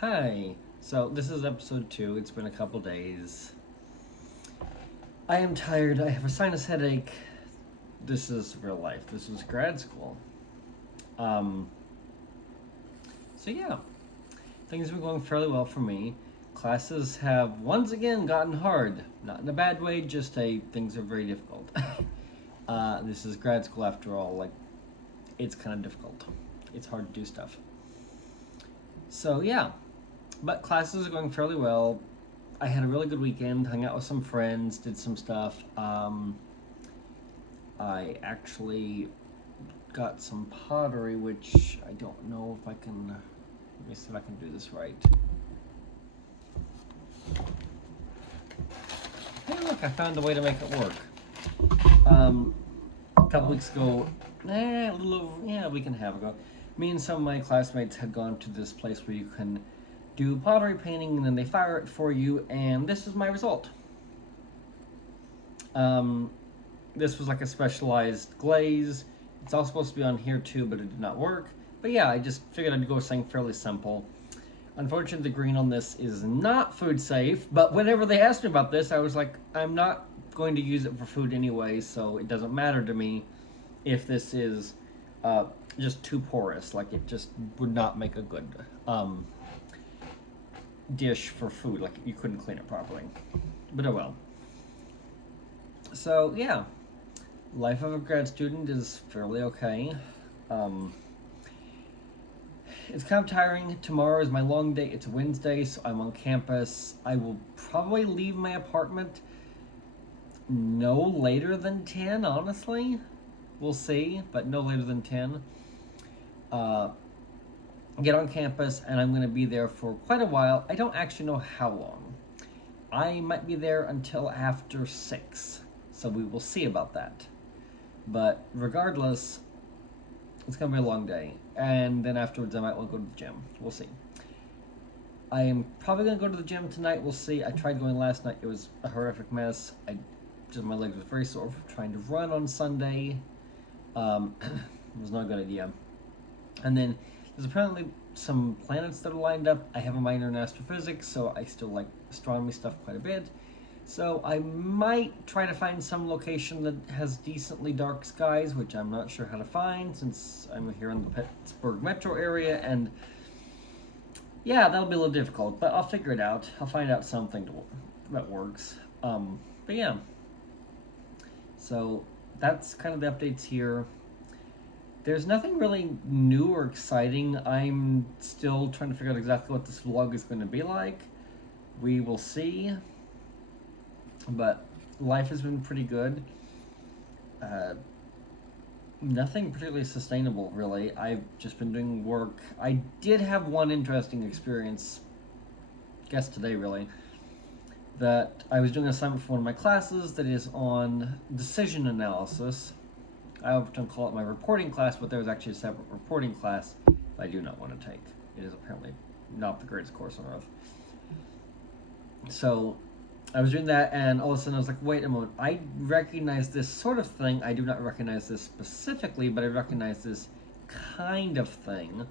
Hi. So this is episode 2. It's been a couple days. I am tired. I have a sinus headache. This is real life. This is grad school. Um, so yeah, things have been going fairly well for me. Classes have once again gotten hard. Not in a bad way, just things are very difficult. This is grad school after all. It's kind of difficult. It's hard to do stuff. So yeah, but classes are going fairly well. I had a really good weekend, hung out with some friends, did some stuff. I actually got some pottery, which I don't know if I can. Let me see if I can do this right. Hey, look, I found a way to make it work. A couple weeks ago, a little over, a week and a half ago, me and some of my classmates had gone to this place where you can do pottery painting and then they fire it for you, and this is my result. This was like a specialized glaze. It's all supposed to be on here too, but it did not work. But yeah, I just figured I'd go with something fairly simple. Unfortunately, the green on this is not food safe, but whenever they asked me about this, I was like, I'm not going to use it for food anyway, so it doesn't matter to me if this is just too porous. Like, it just would not make a good dish for food. Like, you couldn't clean it properly. But oh well. So yeah, life of a grad student is fairly okay. It's kind of tiring. Tomorrow is my long day. It's Wednesday, so I'm on campus. I will probably leave my apartment no later than 10, honestly. We'll see, but no later than 10. Get on campus, and I'm going to be there for quite a while. I don't actually know how long. I might be there until after 6, so we will see about that. But regardless, it's going to be a long day. And then afterwards, I might want to go to the gym. We'll see. I am probably going to go to the gym tonight. We'll see. I tried going last night. It was a horrific mess. My legs were very sore from trying to run on Sunday. It was not a good idea. And then there's apparently some planets that are lined up. I have a minor in astrophysics, so I still like astronomy stuff quite a bit. So I might try to find some location that has decently dark skies, which I'm not sure how to find since I'm here in the Pittsburgh metro area, and yeah, that'll be a little difficult, but I'll figure it out. I'll find out something that works. But yeah, so that's kind of the updates here. There's nothing really new or exciting. I'm still trying to figure out exactly what this vlog is going to be like. We will see. But life has been pretty good. Nothing particularly sustainable, really. I've just been doing work. I did have one interesting experience, I guess today, really, that I was doing an assignment for one of my classes that is on decision analysis. I often call it my reporting class, but there was actually a separate reporting class I do not want to take. It is apparently not the greatest course on earth. So I was doing that, and all of a sudden I was like, wait a moment, I recognize this sort of thing. I do not recognize this specifically, but I recognize this kind of thing.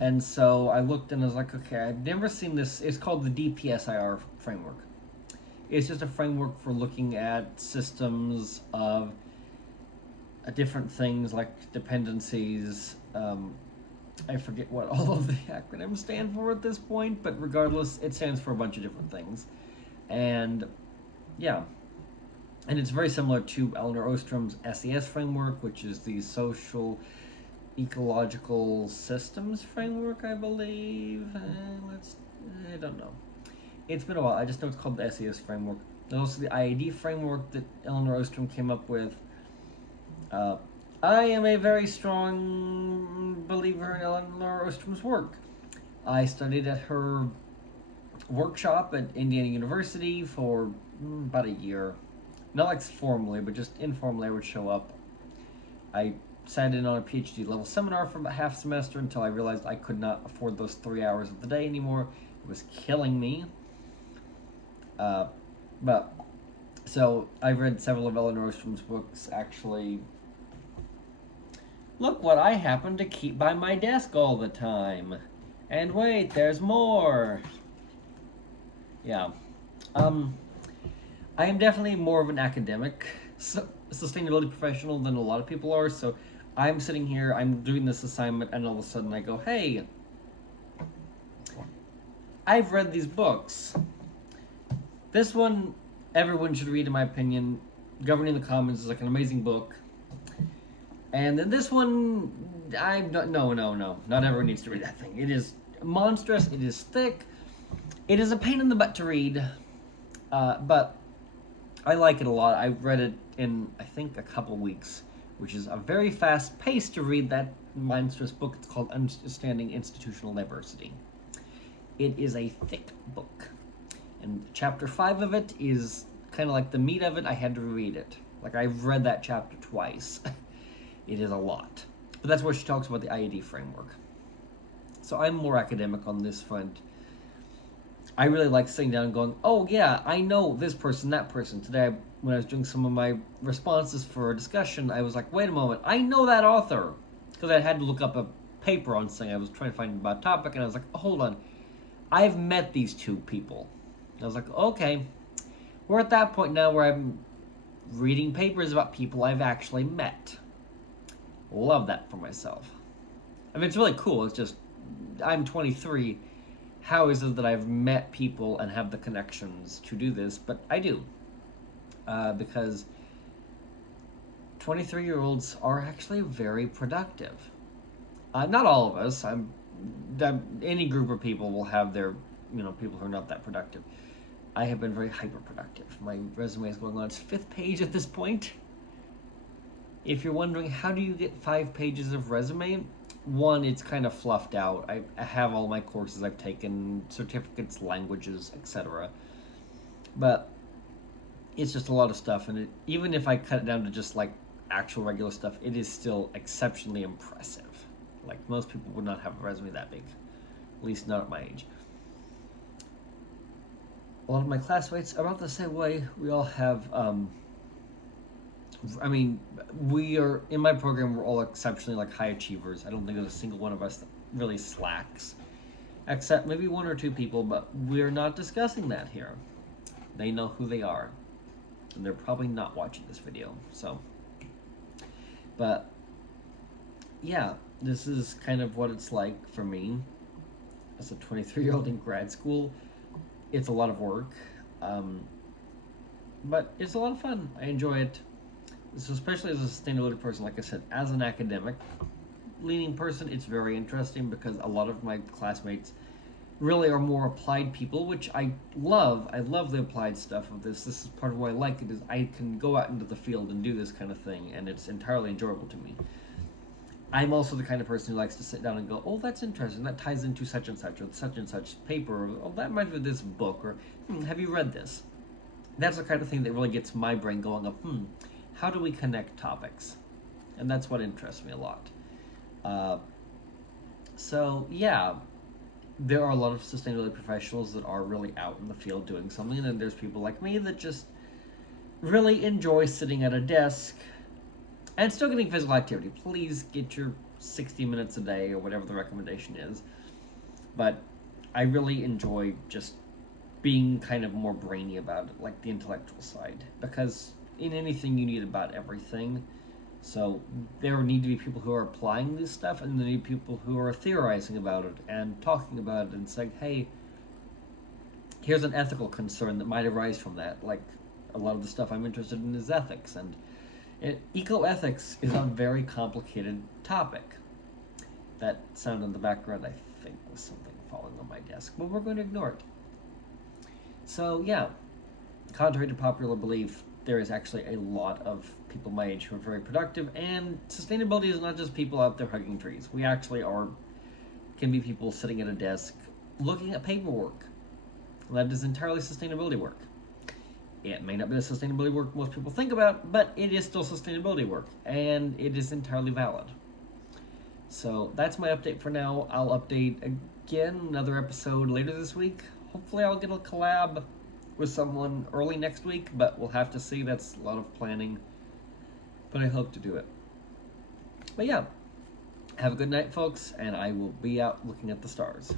And so I looked and I was like, okay, I've never seen this. It's called the DPSIR framework. It's just a framework for looking at systems of different things like dependencies. I forget what all of the acronyms stand for at this point, but regardless, it stands for a bunch of different things. And yeah, and it's very similar to Elinor Ostrom's SES framework, which is the Social Ecological Systems framework, I believe. I don't know. It's been a while. I just know it's called the SES framework. There's also the IAD framework that Elinor Ostrom came up with. I am a very strong believer in Elinor Ostrom's work. I studied at her workshop at Indiana University for about a year. Not like formally, but just informally I would show up. I sat in on a PhD level seminar for about half a semester until I realized I could not afford those 3 hours of the day anymore. It was killing me. So I've read several of Elinor Ostrom's books, actually. Look what I happen to keep by my desk all the time. And wait, there's more. Yeah. Um, I am definitely more of an academic sustainability professional than a lot of people are. So I'm sitting here, I'm doing this assignment, and all of a sudden I go, hey, I've read these books. This one, everyone should read, in my opinion. Governing the Commons is like an amazing book. And then this one, I'm not, no. Not everyone needs to read that thing. It is monstrous, it is thick, it is a pain in the butt to read. But I like it a lot. I've read it in, I think, a couple weeks, which is a very fast pace to read that monstrous book. It's called Understanding Institutional Diversity. It is a thick book. And chapter 5 of it is kind of like the meat of it. I had to read it. Like, I've read that chapter twice. It is a lot. But that's where she talks about the IED framework. So I'm more academic on this front. I really like sitting down and going, oh yeah, I know this person, that person. Today, when I was doing some of my responses for a discussion, I was like, wait a moment, I know that author. Because I had to look up a paper on something I was trying to find about a topic, and I was like, oh, hold on, I've met these two people. And I was like, okay, we're at that point now where I'm reading papers about people I've actually met. Love that for myself. I mean, it's really cool. It's just, I'm 23. How is it that I've met people and have the connections to do this? But I do. Because 23-year-olds are actually very productive. Not all of us. Any group of people will have their, people who are not that productive. I have been very hyper-productive. My resume is going on its 5th page at this point. If you're wondering, how do you get 5 pages of resume? One, it's kind of fluffed out. I have all my courses I've taken, certificates, languages, etc. But it's just a lot of stuff, and even if I cut it down to just like actual regular stuff, it is still exceptionally impressive. Like, most people would not have a resume that big, at least not at my age. A lot of my classmates are about the same way. We all have, we are, in my program, we're all exceptionally like high achievers. I don't think there's a single one of us that really slacks, except maybe 1 or 2 people, but we're not discussing that here. They know who they are, and they're probably not watching this video, so. But yeah, this is kind of what it's like for me as a 23-year-old in grad school. It's a lot of work, but it's a lot of fun. I enjoy it. So especially as a sustainability person, like I said, as an academic leaning person, it's very interesting because a lot of my classmates really are more applied people, which I love. I love the applied stuff of this. This is part of why I like it, is I can go out into the field and do this kind of thing, and it's entirely enjoyable to me. I'm also the kind of person who likes to sit down and go, oh, that's interesting, that ties into such and such paper, or oh, that reminds me of this book, or have you read this? That's the kind of thing that really gets my brain going of, how do we connect topics? And that's what interests me a lot. So yeah, there are a lot of sustainability professionals that are really out in the field doing something, and then there's people like me that just really enjoy sitting at a desk and still getting physical activity. Please get your 60 minutes a day or whatever the recommendation is. But I really enjoy just being kind of more brainy about it, like the intellectual side, because in anything you need about everything. So there need to be people who are applying this stuff, and there need people who are theorizing about it and talking about it and saying, hey, here's an ethical concern that might arise from that. Like, a lot of the stuff I'm interested in is ethics, and ecoethics is a very complicated topic. That sound in the background, I think, was something falling on my desk, but we're going to ignore it. So yeah, contrary to popular belief, there is actually a lot of people my age who are very productive, and sustainability is not just people out there hugging trees. We actually can be people sitting at a desk looking at paperwork. That is entirely sustainability work. It may not be the sustainability work most people think about, but it is still sustainability work, and it is entirely valid. So that's my update for now. I'll update again another episode later this week. Hopefully I'll get a collab with someone early next week, but we'll have to see. That's a lot of planning, but I hope to do it. But yeah, Have a good night, folks, and I will be out looking at the stars.